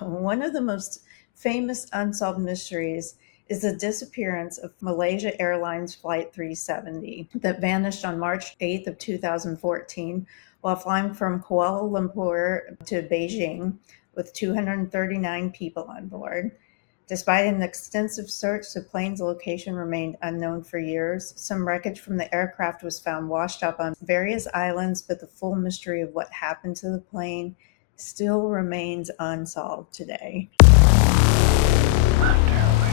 One of the most famous unsolved mysteries is the disappearance of Malaysia Airlines Flight 370 that vanished on March 8th of 2014 while flying from Kuala Lumpur to Beijing with 239 people on board. Despite an extensive search, the plane's location remained unknown for years. Some wreckage from the aircraft was found washed up on various islands, but the full mystery of what happened to the plane still remains unsolved today. Underwear,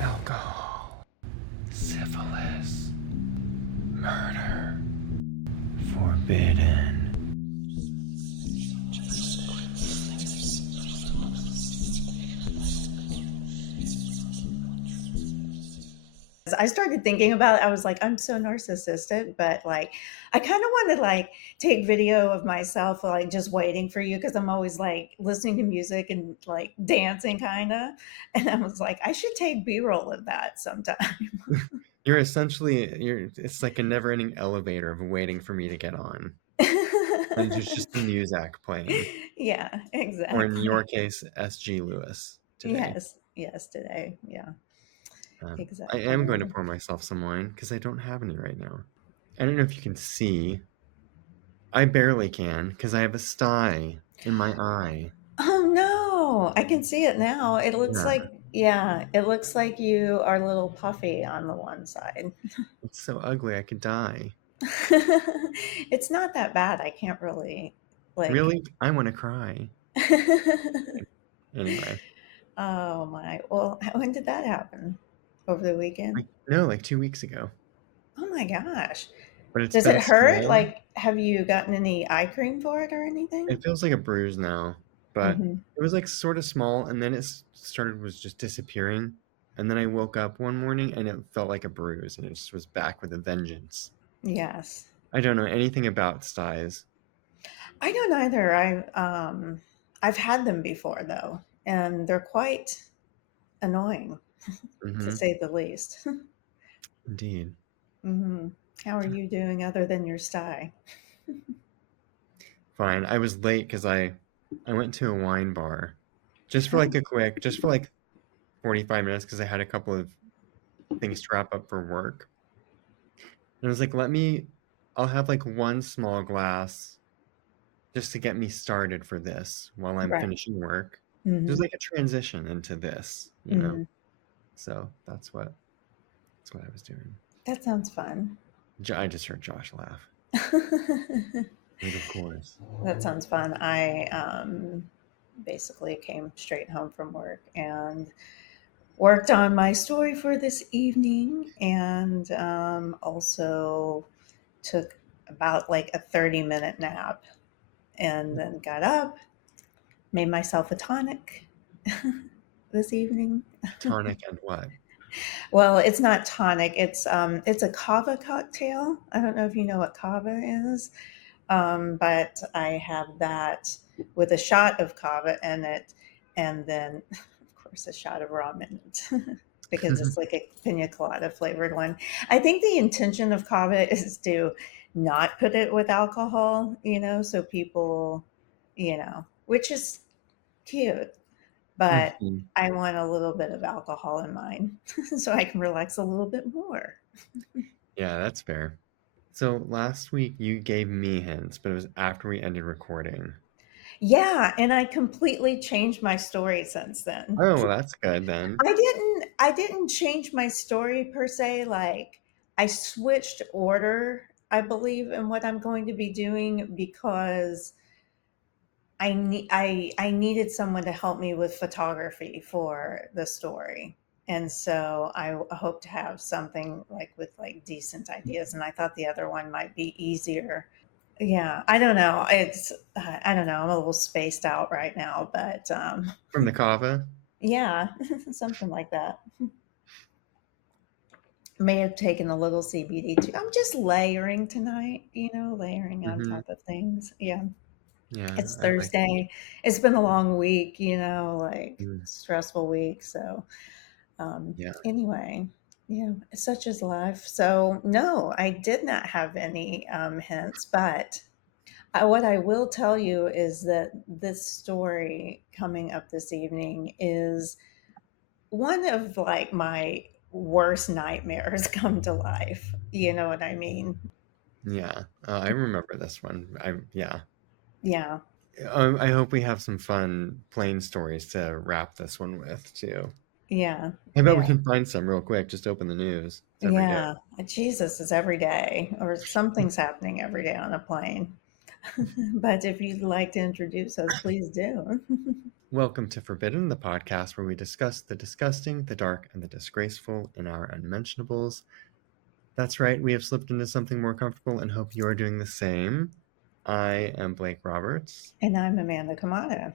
alcohol, syphilis, murder, forbidden. I started thinking about it. I was like, I'm so narcissistic, but like, I kind of want to like take video of myself, like just waiting for you because I'm always like listening to music and like dancing, kind of. And I was like, I should take B-roll of that sometime. It's like a never-ending elevator of waiting for me to get on. And there's just the music playing. Yeah, Or in your exactly. case, S.G. Lewis today. Yes, yes, today. Yeah, I am going to exactly. pour myself some wine because I don't have any right now. I don't know if you can see. I barely can because I have a sty in my eye. Oh no, I can see it now. It looks Yeah, like, yeah, it looks like you are a little puffy on the one side. it's so ugly I could die. It's not that bad. I can't really like. Really? I want to cry. Anyway, Oh my. Well, when did that happen? Over the weekend? like no, like 2 weeks ago. Oh my gosh. But it's Does it been hurt? swollen. Like, have you gotten any eye cream for it or anything? It feels like a bruise now, but Hmm. it was like sort of small, and then started was just disappearing. And then I woke up one morning and it felt like a bruise, and it just was back with a vengeance. Yes. I don't know anything about styes. I don't either. I've had them before though, and they're quite annoying to Hmm. say the least. Indeed. Hmm. How are you doing other than your sty? Fine. I was late because I went to a wine bar just for like 45 minutes because I had a couple of things to wrap up for work. And I was like, I'll have like one small glass just to get me started for this while I'm Right. finishing work. There's Hmm. like a transition into this. Hmm. So that's what I was doing. That sounds fun. I just heard Josh laugh. Like, of course. That sounds fun. I basically came straight home from work and worked on my story for this evening, and also took about like a 30-minute nap, and then got up, made myself a tonic this evening. Tonic and what? Well, it's not tonic. It's a kava cocktail. I don't know if you know what kava is, but I have that with a shot of kava in it, and then of course a shot of rum in it. Because it's like a pina colada flavored one. I think the intention of kava is to not put it with alcohol, so people, which is cute, but Mhm. I want a little bit of alcohol in mine so I can relax a little bit more. Yeah, that's fair. So last week you gave me hints, but it was after we ended recording. Yeah, and I completely changed my story since then. Oh, well, that's good then. I didn't change my story per se, like, I switched order, I believe, in what I'm going to be doing because I needed someone to help me with photography for the story, and so I hope to have something, like, with, like, decent ideas, and I thought the other one might be easier. Yeah, I don't know, I don't know, I'm a little spaced out right now, but, From the kava? yeah, something like that. May have taken a little CBD too. I'm just layering tonight, layering on Hmm. top of things. Yeah. Yeah, It's I like it. Thursday. It's been a long week, like Mm, stressful week. So, yeah. anyway, yeah, such is life. So, no, I did not have any hints, but What I will tell you is that this story coming up this evening is one of like my worst nightmares come to life. You know what I mean? Yeah, I remember this one. Yeah. Yeah. I hope we have some fun plane stories to wrap this one with too. Yeah. I bet we Yeah. can find some real quick. Just open the news. It's every day. Yeah. Jesus is every day, or something's happening every day on a plane. But if you'd like to introduce us, please do. Welcome to Forbidden, the podcast where we discuss the disgusting, the dark, and the disgraceful in our unmentionables. That's right, we have slipped into something more comfortable and hope you are doing the same. I am Blake Roberts, And I'm Amanda Kamada.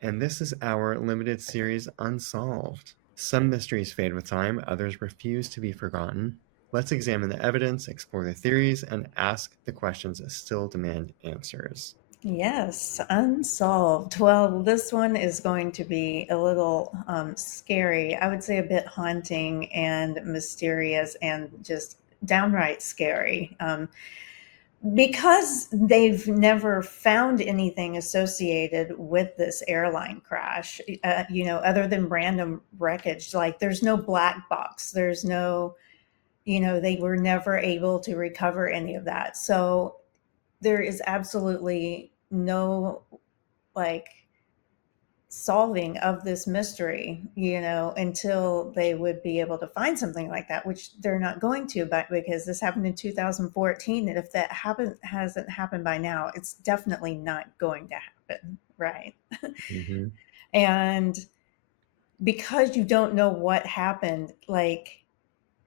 and this is our limited series Unsolved. Some mysteries fade with time, others refuse to be forgotten. Let's examine the evidence, explore the theories, and ask the questions that still demand answers. Yes, Unsolved. Well, this one is going to be a little scary. I would say a bit haunting and mysterious and just downright scary. Because they've never found anything associated with this airline crash, other than random wreckage. Like there's no black box, there's no, they were never able to recover any of that. So there is absolutely no like solving of this mystery, until they would be able to find something like that, which they're not going to, but because this happened in 2014, and if that hasn't happened by now, it's definitely not going to happen, right? Mm-hmm. And because you don't know what happened, like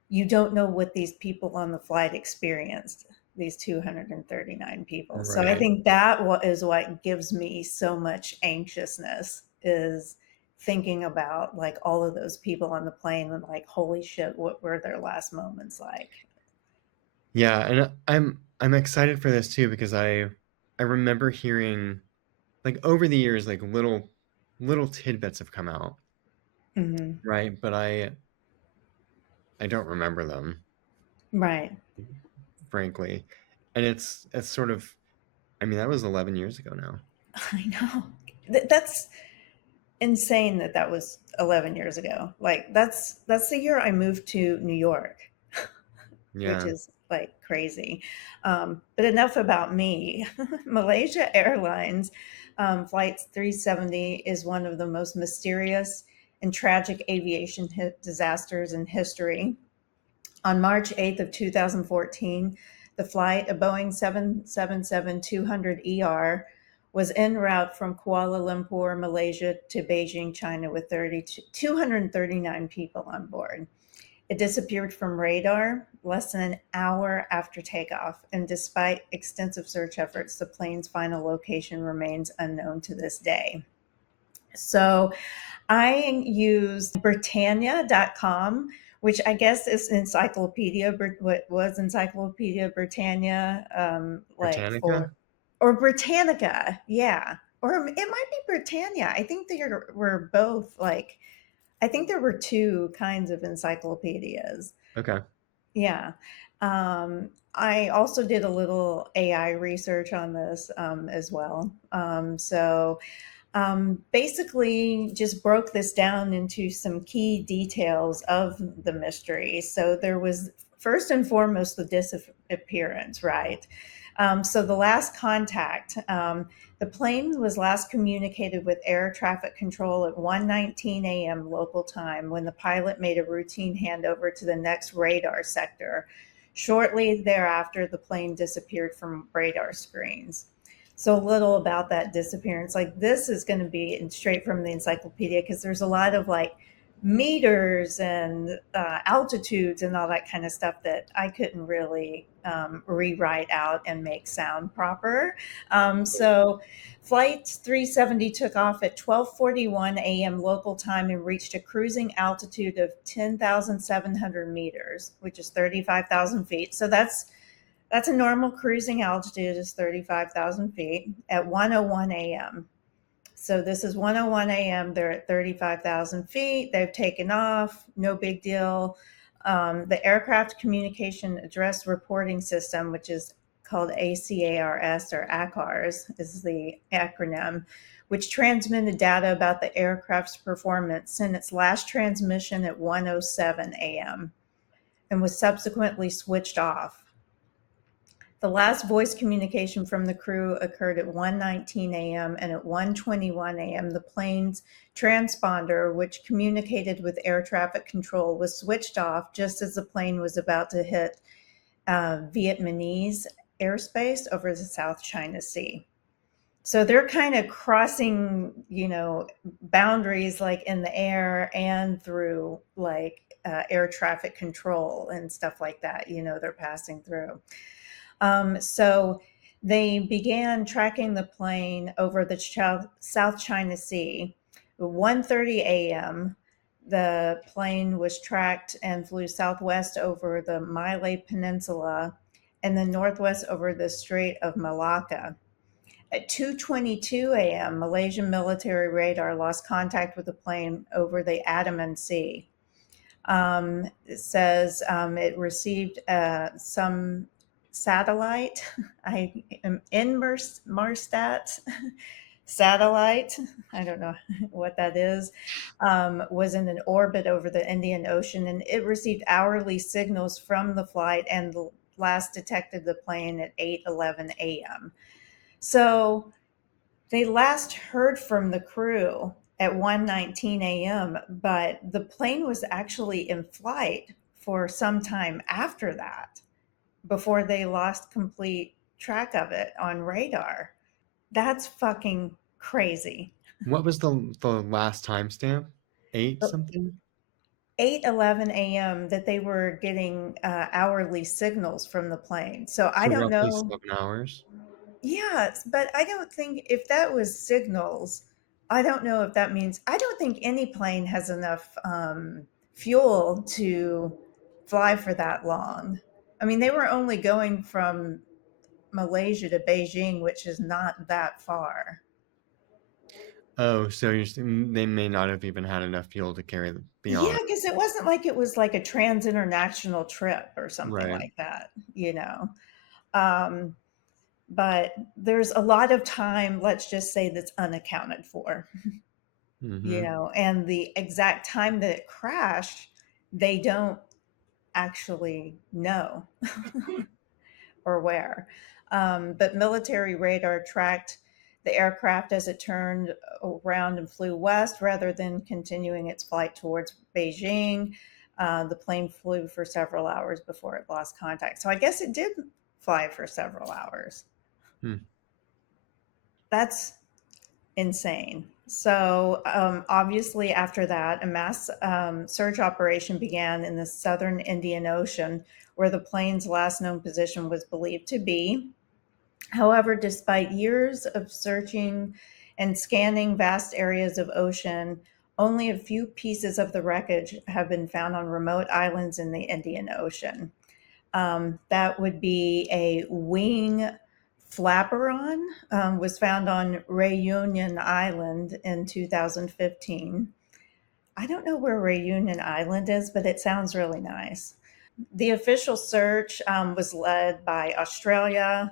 you don't know what these people on the flight experienced, these 239 people. So I Right. think that is what gives me so much anxiousness, is thinking about like all of those people on the plane and like, holy shit, what were their last moments like? Yeah, and I'm excited for this too because I remember hearing like over the years like little tidbits have come out, Hmm. right? But I don't remember them, Right. frankly. And it's sort of I mean that was 11 years ago now. I know. That's insane that that was 11 years ago. Like that's the year I moved to New York, which Yeah. is like crazy. But enough about me. Malaysia Airlines Flight 370 is one of the most mysterious and tragic aviation disasters in history. On March 8th of 2014, the flight, a Boeing 777-200ER, was en route from Kuala Lumpur, Malaysia to Beijing, China with 239 people on board. It disappeared from radar less than an hour after takeoff, and despite extensive search efforts, the plane's final location remains unknown to this day. So I used Britannia.com, which I guess is Encyclopedia, what was Encyclopedia Britannia, like Britannica? or Britannica, yeah. Or it might be Britannia. I think they were both like, I think there were two kinds of encyclopedias. Okay. Yeah. I also did a little AI research on this as well. Basically, just broke this down into some key details of the mystery. So there was first and foremost the disappearance, right? So the last contact, the plane was last communicated with air traffic control at 1:19 a.m. local time when the pilot made a routine handover to the next radar sector. Shortly thereafter, the plane disappeared from radar screens. So little about that disappearance. Like this is going to be straight from the encyclopedia because there's a lot of like meters and altitudes and all that kind of stuff that I couldn't really rewrite out and make sound proper. So Flight 370 took off at 12:41 a.m. local time and reached a cruising altitude of 10,700 meters, which is 35,000 feet. So that's a normal cruising altitude, is 35,000 feet at 1:01 a.m. So this is 1:01 a.m. They're at 35,000 feet. They've taken off. No big deal. The aircraft communication address reporting system, which is called ACARS, or ACARS is the acronym, which transmitted data about the aircraft's performance, sent its last transmission at 1:07 a.m. and was subsequently switched off. The last voice communication from the crew occurred at 1:19 a.m. and at 1:21 a.m. the plane's transponder, which communicated with air traffic control, was switched off just as the plane was about to hit Vietnamese airspace over the South China Sea. So they're kind of crossing, boundaries like in the air and through like air traffic control and stuff like that. They're passing through. So they began tracking the plane over the South China Sea. At 1:30 a.m., the plane was tracked and flew southwest over the Malay Peninsula and then northwest over the Strait of Malacca. At 2:22 a.m., Malaysian military radar lost contact with the plane over the Andaman Sea. It says it received some satellite. I am in Marstat satellite. I don't know what that is. Was in an orbit over the Indian Ocean, and it received hourly signals from the flight and last detected the plane at 8:11 a.m. So they last heard from the crew at 1:19 a.m., but the plane was actually in flight for some time after that before they lost complete track of it on radar. That's fucking crazy. What was the last timestamp? Eight something? 8:11 a.m. that they were getting hourly signals from the plane. So I So don't roughly know. 7 hours. Yes, but I don't think if that was signals, I don't know if that means I don't think any plane has enough fuel to fly for that long. I mean, they were only going from Malaysia to Beijing, which is not that far. Oh, so they may not have even had enough fuel to carry them Yeah, beyond. because it wasn't like it was like a trans-international trip or something Right. like that. Um, but there's a lot of time, let's just say, that's unaccounted for. Mm-hmm. And the exact time that it crashed, they don't actually know or where. But military radar tracked the aircraft as it turned around and flew west rather than continuing its flight towards Beijing. The plane flew for several hours before it lost contact. So I guess it did fly for several hours. Hmm. That's insane. So, obviously, after that, a mass search operation began in the southern Indian Ocean, where the plane's last known position was believed to be. However, despite years of searching and scanning vast areas of ocean, only a few pieces of the wreckage have been found on remote islands in the Indian Ocean. That would be a wing flaperon, was found on Reunion Island in 2015. I don't know where Reunion Island is, but it sounds really nice. The official search was led by Australian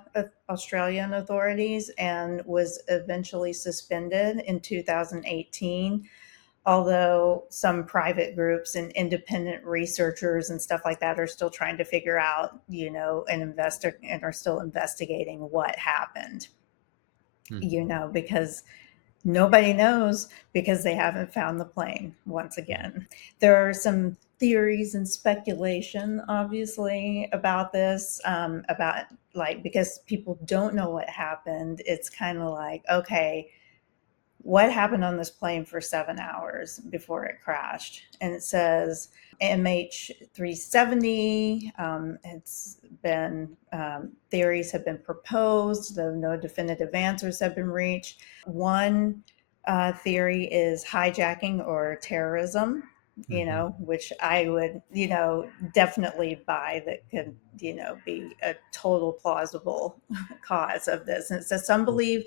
authorities and was eventually suspended in 2018, although some private groups and independent researchers and stuff like that are still trying to figure out, and are still investigating what happened, Hmm. because nobody knows because they haven't found the plane once again. There are some theories and speculation, obviously, about this, about like, because people don't know what happened. It's kind of like, okay, what happened on this plane for 7 hours before it crashed? And it says MH370. It's been theories have been proposed, though no definitive answers have been reached. One theory is hijacking or terrorism, Mm-hmm. which I would, definitely buy, that could, be a total plausible cause of this. And it says some believe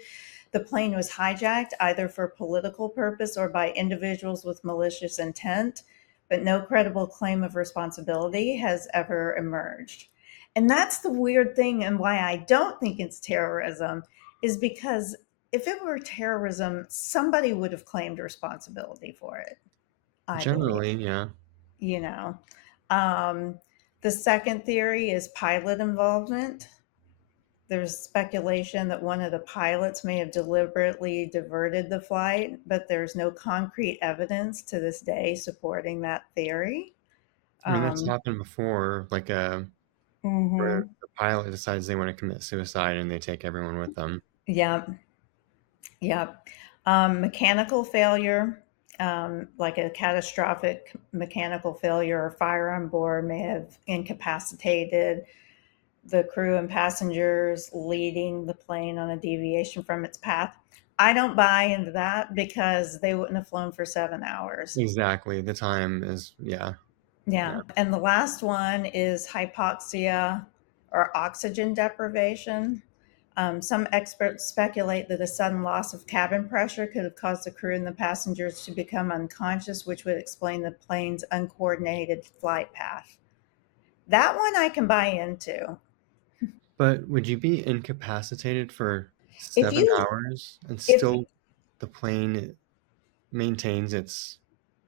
the plane was hijacked either for political purpose or by individuals with malicious intent, but no credible claim of responsibility has ever emerged. And that's the weird thing, and why I don't think it's terrorism is because if it were terrorism, somebody would have claimed responsibility for it, I believe, Generally, yeah. you know. Um, the second theory is pilot involvement. There's speculation that one of the pilots may have deliberately diverted the flight, but there's no concrete evidence to this day supporting that theory. I mean, that's Um, happened before, like where mhm. the pilot decides they want to commit suicide and they take everyone with them. Yeah, yeah. Mechanical failure, like a catastrophic mechanical failure or fire on board, may have incapacitated the crew and passengers, leading the plane on a deviation from its path. I don't buy into that because they wouldn't have flown for 7 hours. Exactly. The time is, yeah, yeah. Yeah. And the last one is hypoxia or oxygen deprivation. Some experts speculate that a sudden loss of cabin pressure could have caused the crew and the passengers to become unconscious, which would explain the plane's uncoordinated flight path. That one I can buy into. But would you be incapacitated for If seven you, hours and if, still the plane maintains its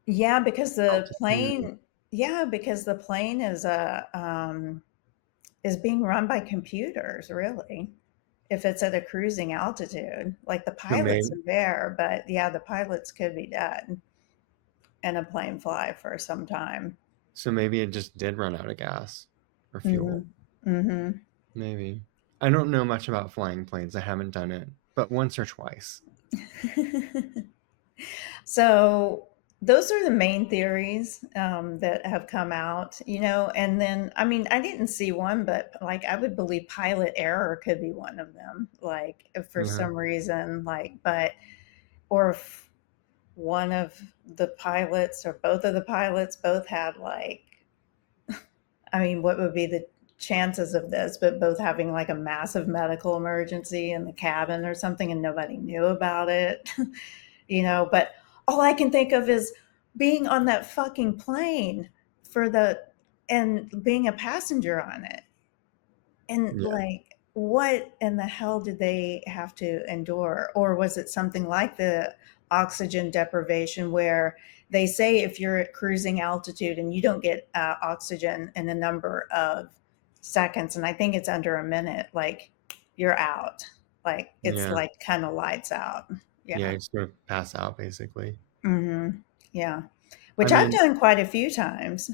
yeah, because the altitude? plane, yeah, because the plane is being run by computers, really. If it's at a cruising altitude, like the So pilots maybe, are there, but yeah, the pilots could be dead in a plane fly for some time. so maybe it just did run out of gas or fuel. Mhm. Mhm. Maybe. I don't know much about flying planes. I haven't done it, but once or twice. So those are the main theories that have come out, and then, I mean, I didn't see one, but like I would believe pilot error could be one of them. Like if for Uh, some reason, like, or if one of the pilots or both of the pilots both had like, I mean, what would be the chances of this, but both having like a massive medical emergency in the cabin or something and nobody knew about it, but all I can think of is being on that fucking plane for the and being a passenger on it. And yeah, like, what in the hell did they have to endure? Or was it something like the oxygen deprivation where they say if you're at cruising altitude and you don't get oxygen in a number of seconds, and I think it's under a minute, like you're out. Like it's yeah, like kind of lights out. yeah. Yeah. It's gonna pass out basically. Yeah. I Which I've mean, done quite a few times.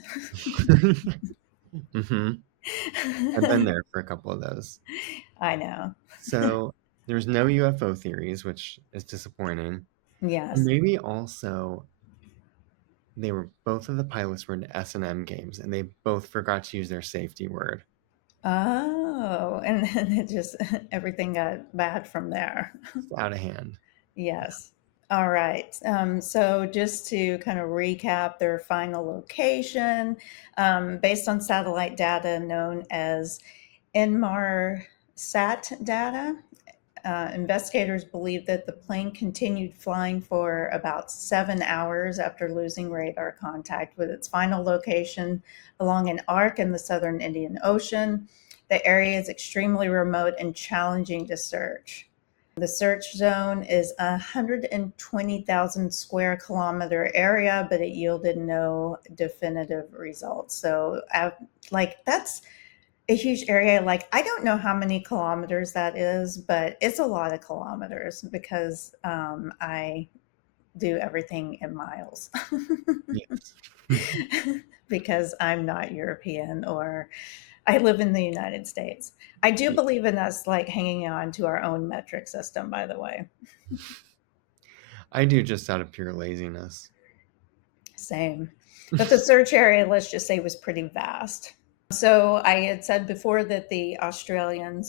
hmm I've been there for a couple of those. I know. So there's no UFO theories, which is disappointing. And Yes. maybe also they were both of the pilots were in S&M games, and they both forgot to use their safety word. Oh, and then it just everything got bad from there. It's out of hand. Yes. All right. So just to kind of recap their final location, based on satellite data known as Inmarsat data, investigators believe that the plane continued flying for about 7 hours after losing radar contact with its final location along an arc in the southern Indian Ocean. The area is extremely remote and challenging to search. The search zone is a 120,000 square kilometer area, but it yielded no definitive results. So, like, that's a huge area. Like, I don't know how many kilometers that is, but it's a lot of kilometers because I do everything in miles Yes. because I'm not European or I live in the United States. I do Yeah. believe in us like hanging on to our own metric system, by the way. I do just out of pure laziness. Same. But the search area, let's just say, was pretty vast. So I had said before that the Australian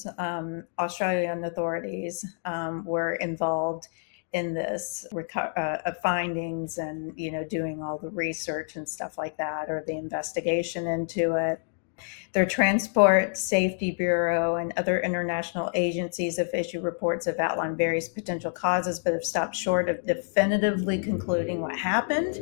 authorities were involved in this findings and doing all the research and stuff like that, or the investigation into it. Their Transport Safety Bureau and other international agencies have issued reports that have outlined various potential causes, but have stopped short of definitively concluding what happened.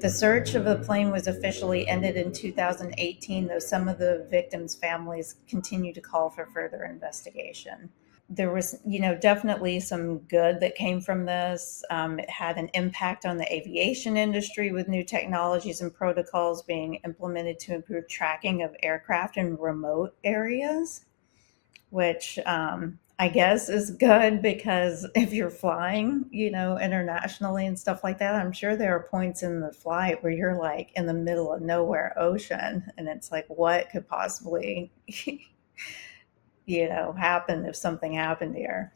The search of the plane was officially ended in 2018, though some of the victims' families continue to call for further investigation. There was, definitely some good that came from this. It had an impact on the aviation industry with new technologies and protocols being implemented to improve tracking of aircraft in remote areas, which I guess is good because if you're flying, internationally and stuff like that, I'm sure there are points in the flight where you're like in the middle of nowhere ocean and it's like, what could possibly, happen if something happened here?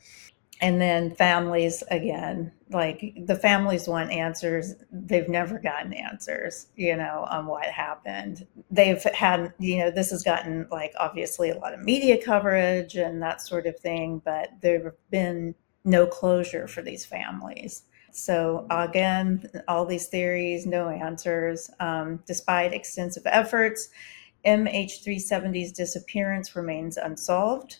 And then families, again, like the families want answers. They've never gotten answers, on what happened. They've had, this has gotten like obviously a lot of media coverage and that sort of thing, but there have been no closure for these families. So again, all these theories, no answers. Despite extensive efforts, MH370's disappearance remains unsolved.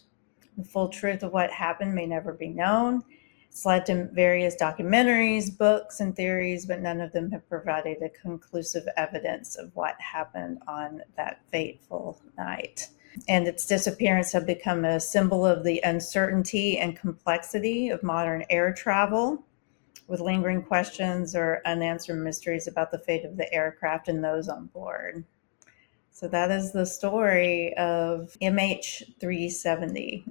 The full truth of what happened may never be known. It's led to various documentaries, books, and theories, but none of them have provided a conclusive evidence of what happened on that fateful night. And its disappearance had become a symbol of the uncertainty and complexity of modern air travel, with lingering questions or unanswered mysteries about the fate of the aircraft and those on board. So that is the story of MH370.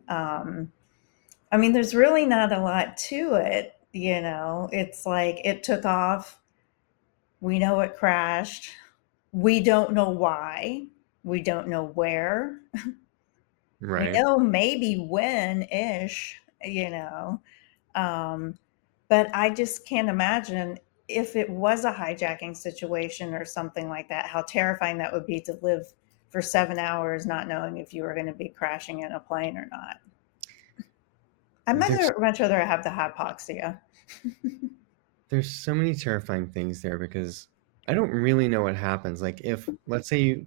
I mean, there's really not a lot to it. It's like it took off. We know it crashed. We don't know why. We don't know where. We Right. know maybe when ish, Um, but I just can't imagine if it was a hijacking situation or something like that, how terrifying that would be to live for 7 hours not knowing if you were going to be crashing in a plane or not. I'd There's much rather have the hypoxia. there's so many terrifying things there because I don't really know what happens. Like if let's say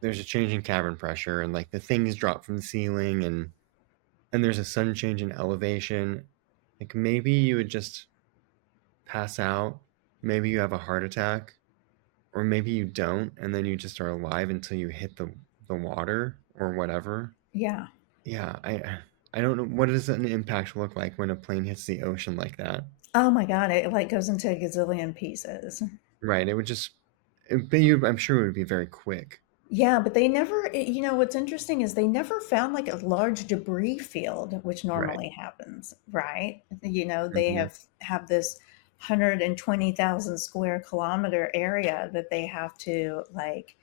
there's a change in cabin pressure and like the things drop from the ceiling and there's a sudden change in elevation, like maybe you would just pass out, maybe you have a heart attack, or maybe you don't, and then you just are alive until you hit the water or whatever. Yeah. Yeah, I don't know what does an impact look like when a plane hits the ocean like that. Oh my God. It like goes into a gazillion pieces. Right, it would just I'm sure it would be very quick. Yeah, but they never, what's interesting is they never found like a large debris field, which Right. normally happens, right? They Hmm. have this 120,000 square kilometer area that they have to like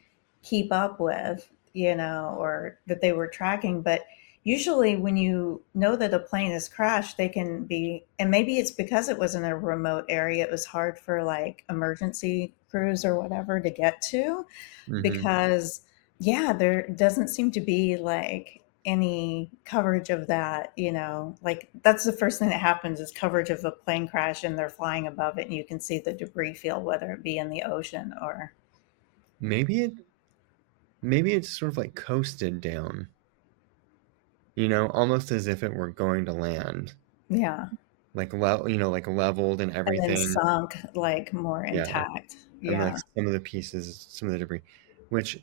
keep up with, or that they were tracking. But usually when you know that a plane has crashed, they can be, and maybe it's because it was in a remote area, it was hard for like emergency crews or whatever to get to Hmm. because yeah, there doesn't seem to be like any coverage of that, like that's the first thing that happens is coverage of a plane crash and they're flying above it and you can see the debris field, whether it be in the ocean or Maybe it sort of like coasted down, almost as if it were going to land, yeah, like like leveled and and then everything. sunk like more Yeah, intact. and like Yeah. some of the pieces, some of the debris, which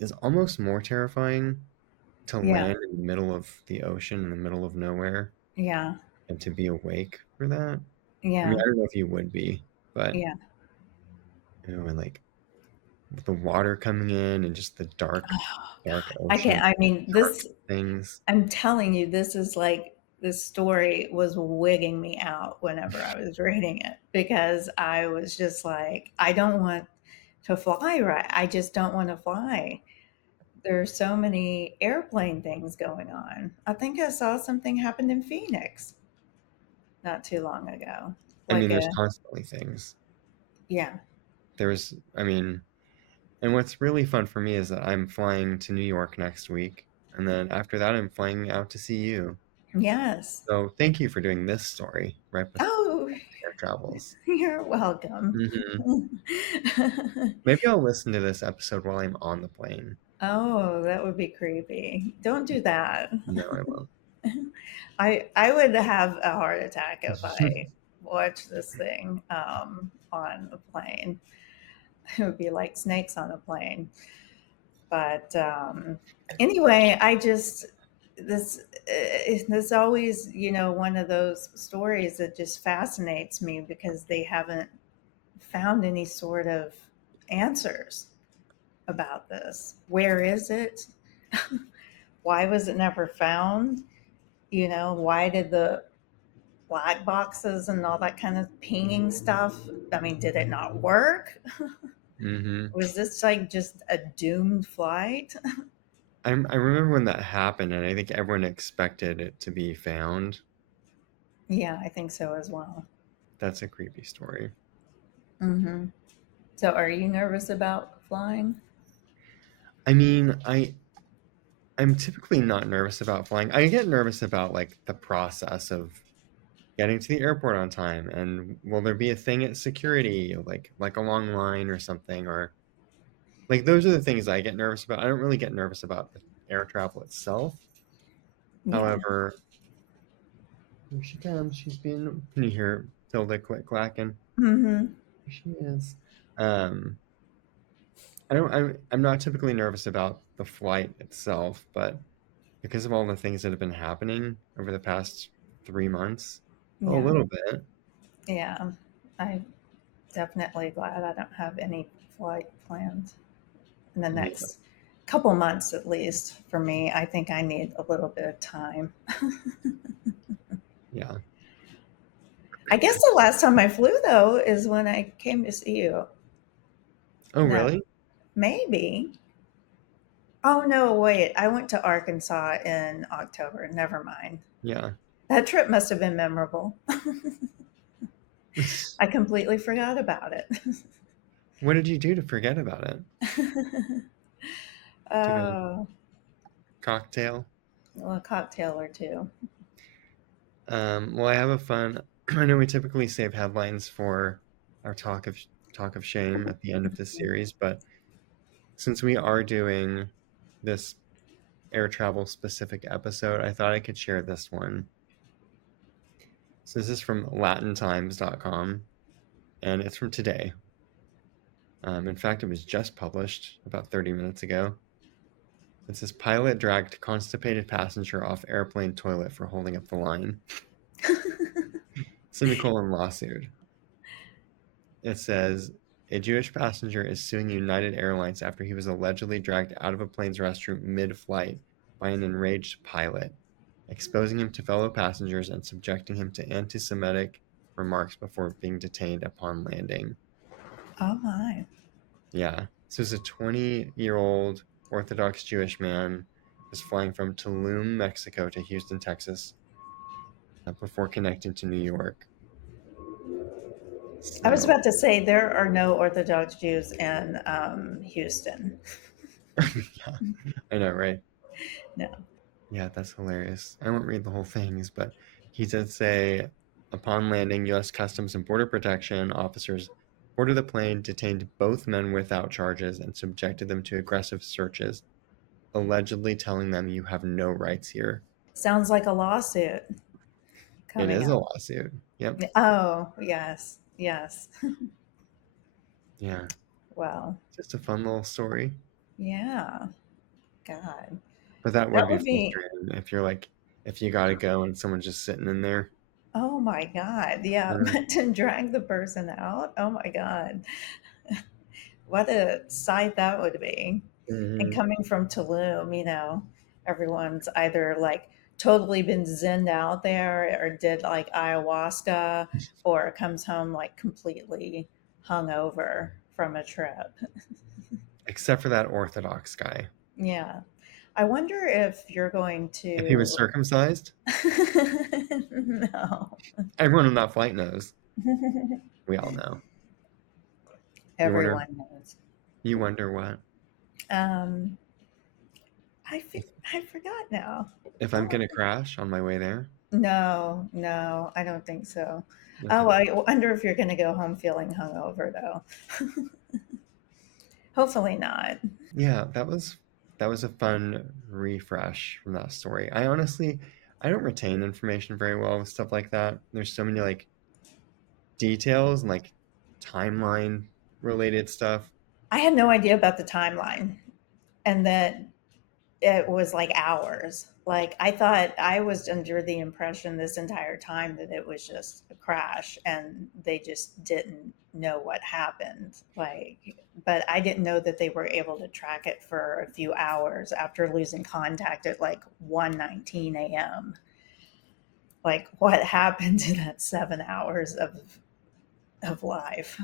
is almost more terrifying to Yeah. land in the middle of the ocean in the middle of nowhere Yeah. and to be awake for that. I mean, Yeah. I don't know if you would be, but Yeah. and like the water coming in and just the dark I ocean, can't, I mean, dark this, things. I'm telling you, this is like this story was wigging me out whenever I was reading it because I was just like, I don't want to fly right. I just don't want to fly. There's so many airplane things going on. I think I saw something happened in Phoenix not too long ago. I mean, Like there's a, constantly things. yeah. I mean, and what's really fun for me is that I'm flying to New York next week, and then after that, I'm flying out to see you. Yes. So thank you for doing this story right before Oh, air travels. you're welcome. Hmm. Maybe I'll listen to this episode while I'm on the plane. Oh, that would be creepy. Don't do that. No, I won't. I would have a heart attack if I watched this thing on a plane. It would be like snakes on a plane. But anyway, I just this always, one of those stories that just fascinates me because they haven't found any sort of answers about this. Where is it? Why was it never found? Why did the black boxes and all that kind of pinging stuff, I mean, did it not work? Hmm. Was this like just a doomed flight? I remember when that happened, and I think everyone expected it to be found. Yeah, I think so as well. That's a creepy story. Hmm. So, are you nervous about flying? I mean, I'm typically not nervous about flying. I get nervous about like the process of getting to the airport on time, and will there be a thing at security, like a long line or something, or like those are the things I get nervous about. I don't really get nervous about the air travel itself. Yeah. However, here she comes. She's been. Can you hear Tilda quit clacking? Hmm. Here she is. Um, I don't. I'm not typically nervous about the flight itself, but because of all the things that have been happening over the past 3 months, a Yeah. little bit. Yeah. I'm definitely glad I don't have any flight plans in the Yeah, next couple months, at least for me. I think I need a little bit of time. yeah. I guess the last time I flew, though, is when I came to see you. Oh, No, really? maybe. Oh, no, wait. I went to Arkansas in October. Never mind. Yeah. That trip must have been memorable. I completely forgot about it. What did you do to forget about it? Took a Oh, cocktail? well, a cocktail or two. Well, I have a fun. I know we typically save headlines for our talk of shame at the end of this series, but since we are doing this air travel specific episode, I thought I could share this one. So this is from latintimes.com, and it's from today. In fact, it was just published about 30 minutes ago. It says pilot dragged constipated passenger off airplane toilet for holding up the line. Semicolon lawsuit. It says a Jewish passenger is suing United Airlines after he was allegedly dragged out of a plane's restroom mid-flight by an enraged pilot, exposing him to fellow passengers and subjecting him to anti-Semitic remarks before being detained upon landing. Oh, my. Yeah. So it's a 20-year-old Orthodox Jewish man was flying from Tulum, Mexico to Houston, Texas, before connecting to New York. I was So, about to say there are no Orthodox Jews in Houston. yeah, I know, right? No. Yeah, that's hilarious. I won't read the whole things, but he did say, upon landing, U.S. Customs and Border Protection officers boarded the plane, detained both men without charges, and subjected them to aggressive searches, allegedly telling them you have no rights here. Sounds like a lawsuit It coming is a up. lawsuit. Yep. Oh, yes. Yes. Yeah. Well, Just a fun little story. yeah. God. But that That would be would be, frustrating if you're like, if you gotta go and someone's just sitting in there. oh my God. Yeah. Uh, But to drag the person out, oh my God. What a sight that would be. And mhm. coming from Tulum, everyone's either like totally been zenned out there or did like ayahuasca or comes home like completely hungover from a trip. Except for that Orthodox guy. Yeah. I wonder if you're going If he was to. circumcised, No. everyone on that flight knows. We all know. You wonder Everyone knows. you wonder what? Um, I forgot now. If I'm Oh, gonna crash on my way there. no, no, I don't think so. Oh, Okay. I wonder if you're going to go home feeling hungover, though. Hopefully not. Yeah, that was a fun refresh from that story. I don't retain information very well with stuff like that. There's so many like details and like timeline related stuff. I had no idea about the timeline and that it was like hours. Like I thought I was under the impression this entire time that it was just a crash and they just didn't know what happened. Like, but I didn't know that they were able to track it for a few hours after losing contact at like 1:19 a.m. Like what happened to that 7 hours of life?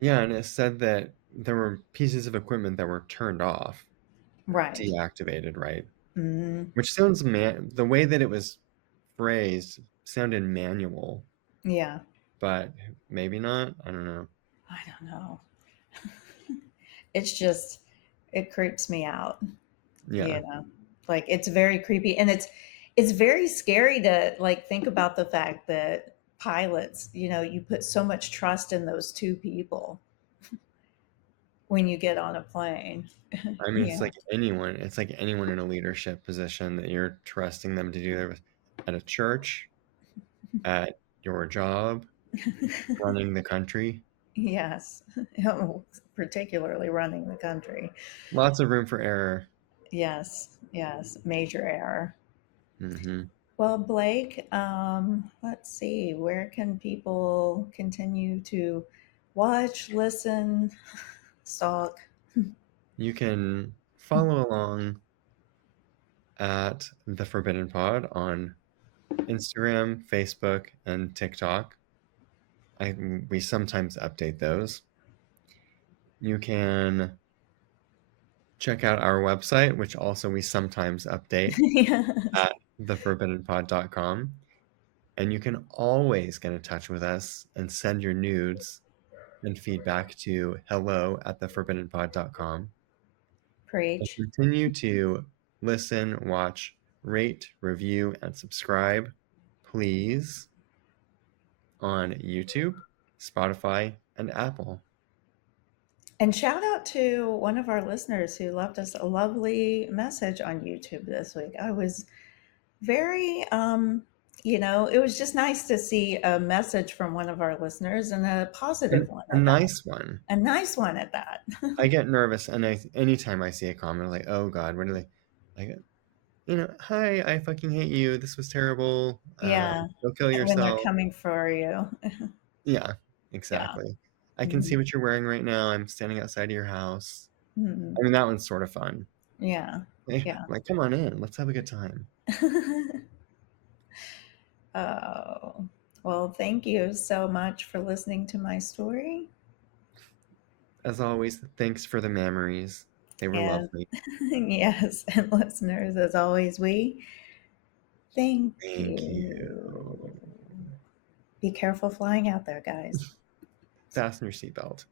Yeah, and it said that there were pieces of equipment that were turned off, Right. deactivated, right? Mm, Which sounds the way that it was phrased sounded manual, yeah. but maybe not. I don't know. I don't know. It's just it creeps me out, Yeah. you know. Like it's very creepy and it's very scary to like think about the fact that pilots, you put so much trust in those two people when you get on a plane. I mean, Yeah. it's like anyone in a leadership position that you're trusting them to do their at a church, at your job, running the country. Yes. Particularly running the country. Lots of room for error. Yes. Yes. Major error. Hmm. Well, Blake, let's see, where can people continue to watch, listen, stalk? You can follow along at the Forbidden Pod on Instagram, Facebook, and TikTok. We sometimes update those. You can check out our website, which also we sometimes update Yes. at theforbiddenpod.com. And you can always get in touch with us and send your nudes and feedback to hello@theforbiddenpod.com. And Preach. continue to listen, watch, rate, review, and subscribe, please, on YouTube, Spotify, and Apple. And shout out to one of our listeners who left us a lovely message on YouTube this week. I was very, it was just nice to see a message from one of our listeners and a positive And one a at that. nice one. A nice one at that. I get nervous, and anytime I see a comment, I'm like, oh God, what are they? Like, hi, I fucking hate you. This was terrible. Yeah. Go kill And when they're yourself. coming for you. Yeah, Yeah. exactly. I can see Mhm. what you're wearing right now. I'm standing outside of your house. Mhm. I mean, that one's sort of fun. Yeah. Yeah. Like, come on in. Let's have a good time. Oh, well, thank you so much for listening to my story. As always, thanks for the memories. They were And lovely. yes, and listeners, as always, we thank Thank you. you. Be careful flying out there, guys. Fasten your seatbelt.